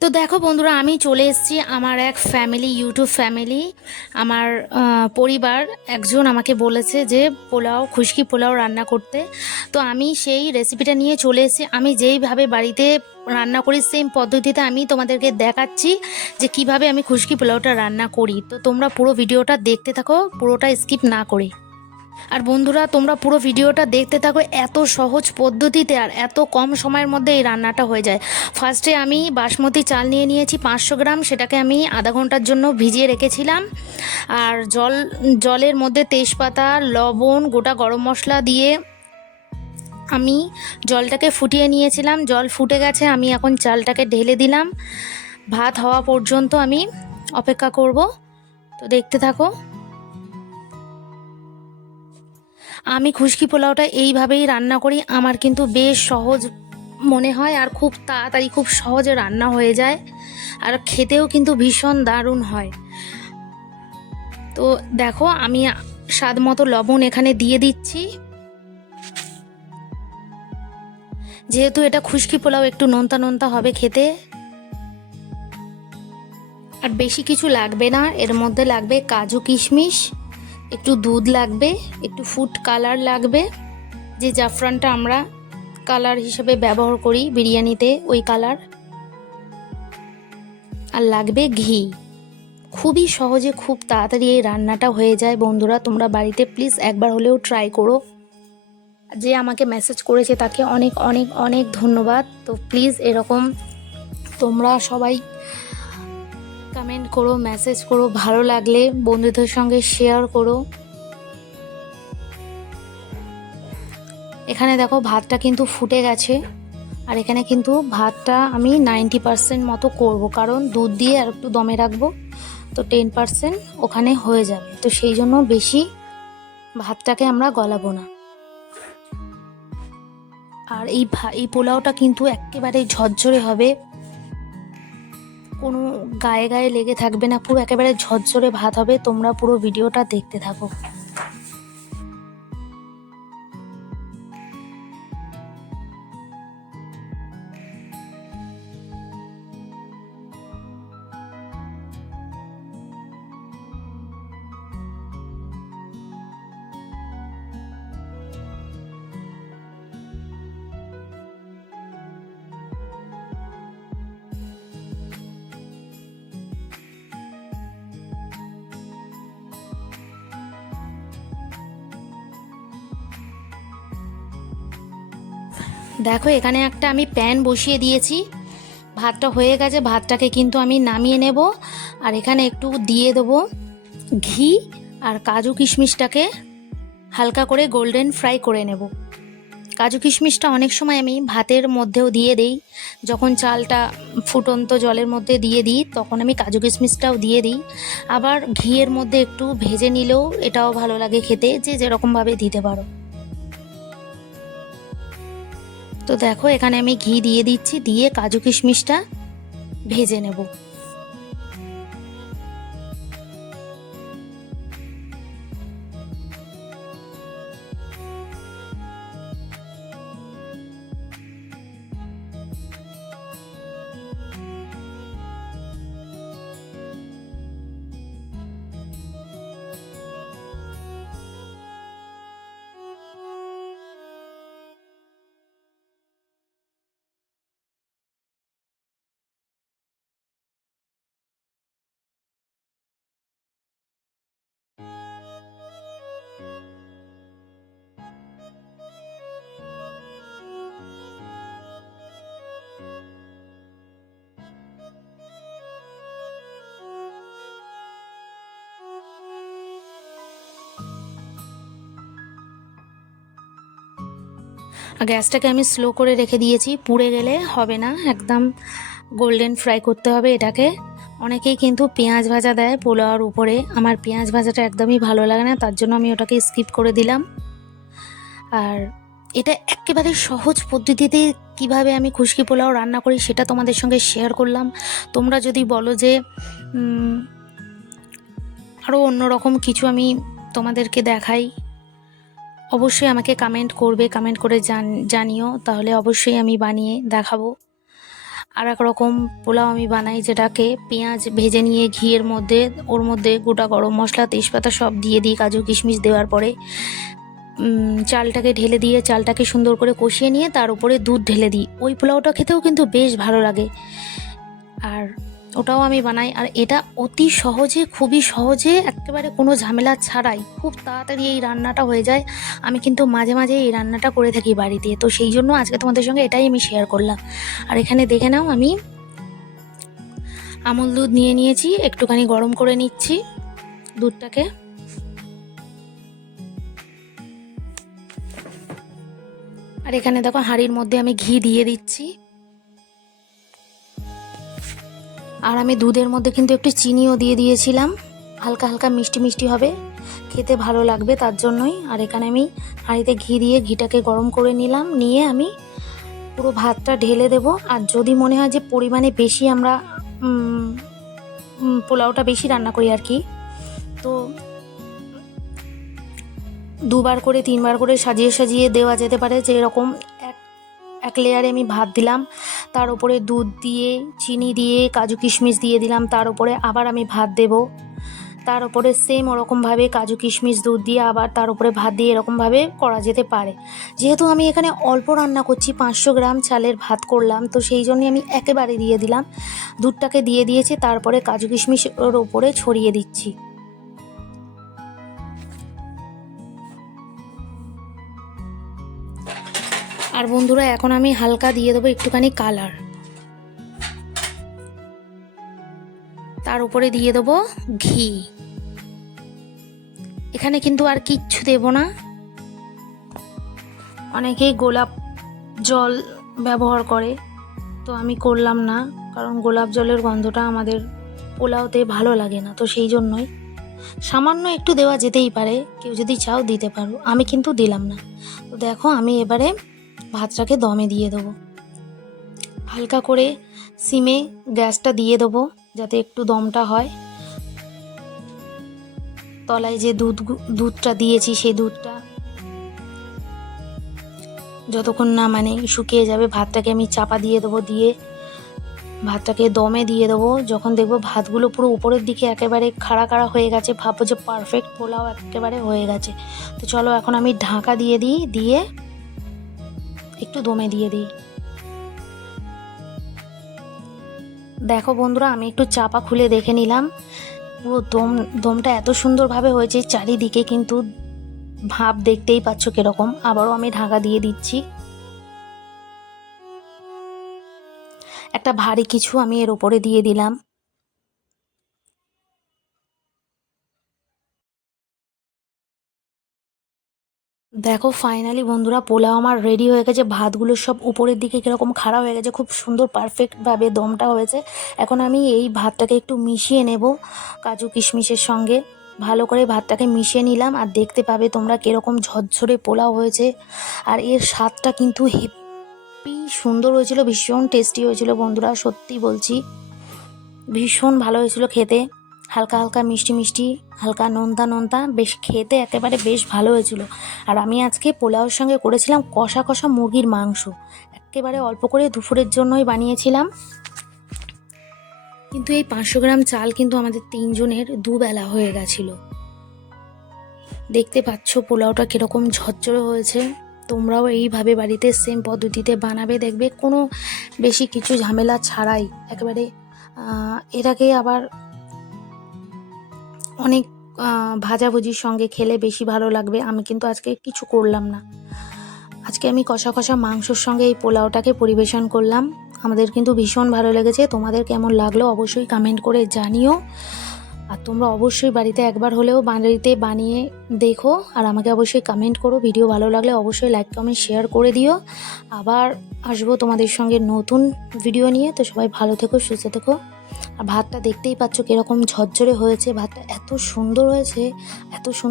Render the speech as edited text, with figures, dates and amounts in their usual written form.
তো দেখো বন্ধুরা, আমি চলে এসেছি আমার এক ফ্যামিলি, ইউটিউব ফ্যামিলি, আমার পরিবার একজন আমাকে বলেছে যে পোলাও, খুশকি পোলাও রান্না করতে। তো আমি সেই রেসিপিটা নিয়ে চলে এসেছি। আমি যেইভাবে বাড়িতে রান্না করি সেম পদ্ধতিতে আমি তোমাদেরকে দেখাচ্ছি যে কিভাবে আমি খুশকি পোলাওটা রান্না করি। তো তোমরা পুরো ভিডিওটা দেখতে থাকো, পুরোটা স্কিপ না করে। আর বন্ধুরা, তোমরা পুরো ভিডিওটা দেখতে থাকো। এত সহজ পদ্ধতিতে আর এত কম সময়ের মধ্যে এই রান্নাটা হয়ে যায়। ফার্স্টে আমি বাসমতি চাল নিয়ে নিয়েছি 500 গ্রাম, সেটাকে আমি আধা ঘন্টার জন্য ভিজিয়ে রেখেছিলাম। আর জলের মধ্যে তেজপাতা, লবণ, গোটা গরম মশলা দিয়ে আমি জলটাকে ফুটিয়ে নিয়েছিলাম। জল ফুটে গেছে, আমি এখন চালটাকে ঢেলে দিলাম। ভাত হওয়া পর্যন্ত আমি অপেক্ষা করব। তো দেখতে থাকো। আমি খুশকি পোলাওটা এইভাবেই রান্না করি। আমার কিন্তু বেশ সহজ মনে হয় আর খুব তাড়াতাড়ি, খুব সহজে রান্না হয়ে যায়। আর খেতেও কিন্তু ভীষণ দারুণ হয়। তো দেখো, আমি স্বাদ মতো লবণ এখানে দিয়ে দিচ্ছি। যেহেতু এটা খুশকি পোলাও, একটু নোনতা নোনতা হবে খেতে। আর বেশি কিছু লাগবে না, এর মধ্যে লাগবে কাজু কিশমিশ, একটু দুধ লাগবে, একটু ফুড কালার লাগবে, যে জাফরানটা আমরা কালার হিসেবে ব্যবহার করি বিরিয়ানিতে, ওই কালার। আর লাগবে ঘি। খুবই সহজে, খুব তাড়াতাড়ি এই রান্নাটা হয়ে যায়। বন্ধুরা, তোমরা বাড়িতে প্লিজ একবার হলেও ট্রাই করো। যে আমাকে মেসেজ করেছে তাকে অনেক অনেক অনেক ধন্যবাদ। তো প্লিজ এরকম তোমরা সবাই কমেন্ট করো, মেসেজ করো, ভালো লাগলে বন্ধুদের সঙ্গে শেয়ার করো। এখানে দেখো ভাতটা কিন্তু ফুটে গেছে। আর এখানে কিন্তু ভাতটা আমি 90% মতো করব, কারণ দুধ দিয়ে আর একটু দমে রাখবো। তো 10% ওখানে হয়ে যাবে, তো সেই জন্য বেশি ভাতটাকে আমরা গলাবো না। আর এই পোলাওটা কিন্তু একেবারে ঝরঝরে হবে, কোনো গায়ে গায়ে লেগে থাকবে না, পুরো একেবারে ঝরঝরে ভাত হবে। তোমরা পুরো ভিডিওটা দেখতে থাকো। দেখো, এখানে একটা আমি প্যান বসিয়ে দিয়েছি। ভাতটা হয়ে গেছে, ভাতটাকে কিন্তু আমি নামিয়ে নেব। আর এখানে একটু দিয়ে দেবো ঘি, আর কাজু কিশমিশটাকে হালকা করে গোল্ডেন ফ্রাই করে নেব। কাজু কিশমিশটা অনেক সময় আমি ভাতের মধ্যেও দিয়ে দিই। যখন চালটা ফুটন্ত জলের মধ্যে দিয়ে দিই, তখন আমি কাজু কিশমিশটাও দিয়ে দিই। আবার ঘিয়ের মধ্যে একটু ভেজে নিলেও এটাও ভালো লাগে খেতে, যে যেরকমভাবে দিতে পারো। তো দেখো, এখানে আমি ঘি দিয়ে দিচ্ছি, দিয়ে কাজু কিশমিশটা ভেজে নেব। গ্যাসটাকে আমি স্লো করে রেখে দিয়েছি, পুড়ে গেলে হবে না, একদম গোল্ডেন ফ্রাই করতে হবে এটাকে। অনেকেই কিন্তু পেঁয়াজ ভাজা দেয় পোলাওর উপরে, আমার পেঁয়াজ ভাজাটা একদমই ভালো লাগে না, তার জন্য আমি ওটাকে স্কিপ করে দিলাম। আর এটা একেবারে সহজ পদ্ধতিতে কিভাবে আমি খুশকি পোলাও রান্না করি সেটা তোমাদের সঙ্গে শেয়ার করলাম। তোমরা যদি বলো যে আরও অন্যরকম কিছু আমি তোমাদেরকে দেখাই, অবশ্যই আমাকে কমেন্ট করবে, কমেন্ট করে জানিও, তাহলে অবশ্যই আমি বানিয়ে দেখাবো। আর এক রকম পোলাও আমি বানাই, যেটাকে পেঁয়াজ ভেজে নিয়ে ঘিয়ের মধ্যে ওর মধ্যে গোটা গরম মশলা তেজপাতা সব দিয়ে দিই, কাজু কিশমিশ দেওয়ার পরে চালটাকে ঢেলে দিয়ে চালটাকে সুন্দর করে কষিয়ে নিয়ে তার উপরে দুধ ঢেলে দিই। ওই পোলাওটা খেতেও কিন্তু বেশ ভালো লাগে, আর ওটাও আমি বানাই। আর এটা অতি সহজে, খুবই সহজে, একেবারে কোনো ঝামেলা ছাড়াই খুব তাড়াতাড়ি এই রান্নাটা হয়ে যায়। আমি কিন্তু মাঝে মাঝে এই রান্নাটা করে থাকি বাড়িতে, তো সেই জন্য আজকে তোমাদের সঙ্গে এটাই আমি শেয়ার করলাম। আর এখানে দেখে নাও, আমি আমুল দুধ নিয়ে নিয়েছি, একটুখানি গরম করে নিচ্ছি দুধটাকে। আর এখানে দেখো হাঁড়ির মধ্যে আমি ঘি দিয়ে দিচ্ছি, আর আমি দুধের মধ্যে কিন্তু একটু চিনিও দিয়ে দিয়েছিলাম, হালকা হালকা মিষ্টি মিষ্টি হবে, খেতে ভালো লাগবে তার জন্যই। আর এখানে আমি হাঁড়িতে ঘি দিয়ে ঘিটাকে গরম করে নিলাম, নিয়ে আমি পুরো ভাতটা ঢেলে দেব। আর যদি মনে হয় যে পরিমাণে বেশি আমরা পোলাওটা বেশি রান্না করি আর কি, তো দুবার করে তিনবার করে সাজিয়ে সাজিয়ে দেওয়া যেতে পারে। যে এরকম এক লেয়ারে আমি ভাত দিলাম, তার উপরে দুধ দিয়ে চিনি দিয়ে কাজু কিশমিশ দিয়ে দিলাম, তার উপরে আবার আমি ভাত দেব, তার উপরে সেম ওরকমভাবে কাজু কিশমিশ দুধ দিয়ে আবার তার উপরে ভাত দিয়ে এরকমভাবে করা যেতে পারে। যেহেতু আমি এখানে অল্প রান্না করছি, 500 গ্রাম চালের ভাত করলাম, তো সেই জন্যই আমি একেবারে দিয়ে দিলাম, দুধটাকে দিয়ে দিয়েছি, তারপরে কাজু কিশমিশের ওপরে ছড়িয়ে দিচ্ছি। আর বন্ধুরা, এখন আমি হালকা দিয়ে দেবো একটুখানি কালার, তার উপরে দিয়ে দেবো ঘি। এখানে কিন্তু আর কিচ্ছু দেব না। অনেকেই গোলাপ জল ব্যবহার করে, তো আমি করলাম না, কারণ গোলাপ জলের গন্ধটা আমাদের পোলাওতে ভালো লাগে না, তো সেই জন্যই সামান্য একটু দেওয়া যেতেই পারে, কেউ যদি চাও দিতে পারো, আমি কিন্তু দিলাম না। তো দেখো, আমি এবারে ভাতটাকে দমে দিয়ে দেবো, হালকা করে সিমে গ্যাসটা দিয়ে দেবো, যাতে একটু দমটা হয়। তলায় যে দুধটা দিয়েছি, সেই দুধটা যতক্ষণ না শুকিয়ে যাবে, ভাতটাকে আমি চাপা দিয়ে দেবো, দিয়ে ভাতটাকে দমে দিয়ে দেবো। যখন দেখবো ভাতগুলো পুরো উপরের দিকে একেবারে খাড়া খাড়া হয়ে গেছে, ভাববো যে পারফেক্ট পোলাও একেবারে হয়ে গেছে। তো চলো এখন আমি ঢাকা দিয়ে দিই, দিয়ে একটু দমে দিয়ে দিই। দেখো বন্ধুরা, আমি একটু চাপা খুলে দেখে নিলাম, পুরো দমটা এত সুন্দরভাবে হয়েছে, চারিদিকে কিন্তু ভাব দেখতেই পাচ্ছ কিরকম। আবারও আমি ঢাকা দিয়ে দিচ্ছি, একটা ভারী কিছু আমি এর উপরে দিয়ে দিলাম। দেখো ফাইনালি বন্ধুরা, পোলাও আমার রেডি হয়ে গেছে, ভাতগুলো সব উপরের দিকে কীরকম খাড়া হয়ে গেছে, খুব সুন্দর পারফেক্টভাবে দমটা হয়েছে। এখন আমি এই ভাতটাকে একটু মিশিয়ে নেব কাজু কিশমিশের সঙ্গে, ভালো করে ভাতটাকে মিশিয়ে নিলাম। আর দেখতে পাবে তোমরা কীরকম ঝরঝরে পোলাও হয়েছে, আর এর স্বাদটা কিন্তু হেভি সুন্দর হয়েছিল, ভীষণ টেস্টি হয়েছিল বন্ধুরা, সত্যি বলছি ভীষণ ভালো হয়েছিল খেতে, হালকা হালকা মিষ্টি মিষ্টি, হালকা নোনতা নোনতা, বেশ খেতে একেবারে বেশ ভালো হয়েছিল। আর আমি আজকে পোলাওর সঙ্গে করেছিলাম কষা কষা মুরগির মাংস, একেবারে অল্প করে দুপুরের জন্যই বানিয়েছিলাম। কিন্তু এই 500 গ্রাম চাল কিন্তু আমাদের 3 জনের দুবেলা হয়ে গেছিলো। দেখতে পাচ্ছ পোলাওটা কীরকম ঝরঝরে হয়েছে। তোমরাও এইভাবে বাড়িতে সেম পদ্ধতিতে বানাবে, দেখবে কোনো বেশি কিছু ঝামেলা ছাড়াই একেবারে। এটাকে আবার অনেক ভাজাভুজির সঙ্গে খেলে বেশি ভালো লাগবে। আমি কিন্তু আজকে কিছু করলাম না, আজকে আমি কষা কষা মাংসর সঙ্গে এই পোলাওটাকে পরিবেশন করলাম। আমাদের কিন্তু ভীষণ ভালো লেগেছে। তোমাদের কেমন লাগলো অবশ্যই কমেন্ট করে জানিও। আর তোমরা অবশ্যই বাড়িতে একবার হলেও বাড়িতে বানিয়ে দেখো, আর আমাকে অবশ্যই কমেন্ট করো। ভিডিও ভালো লাগলে অবশ্যই লাইক কমেন্ট শেয়ার করে দিও। আবার আসবো তোমাদের সঙ্গে নতুন ভিডিও নিয়ে। তো সবাই ভালো থেকো, সুস্থ থেকো। আর ভাতটা দেখতেই পাচ্ছ কীরকম ঝরঝরে হয়েছে, ভাতটা এত সুন্দর হয়েছে, এত সুন্দর।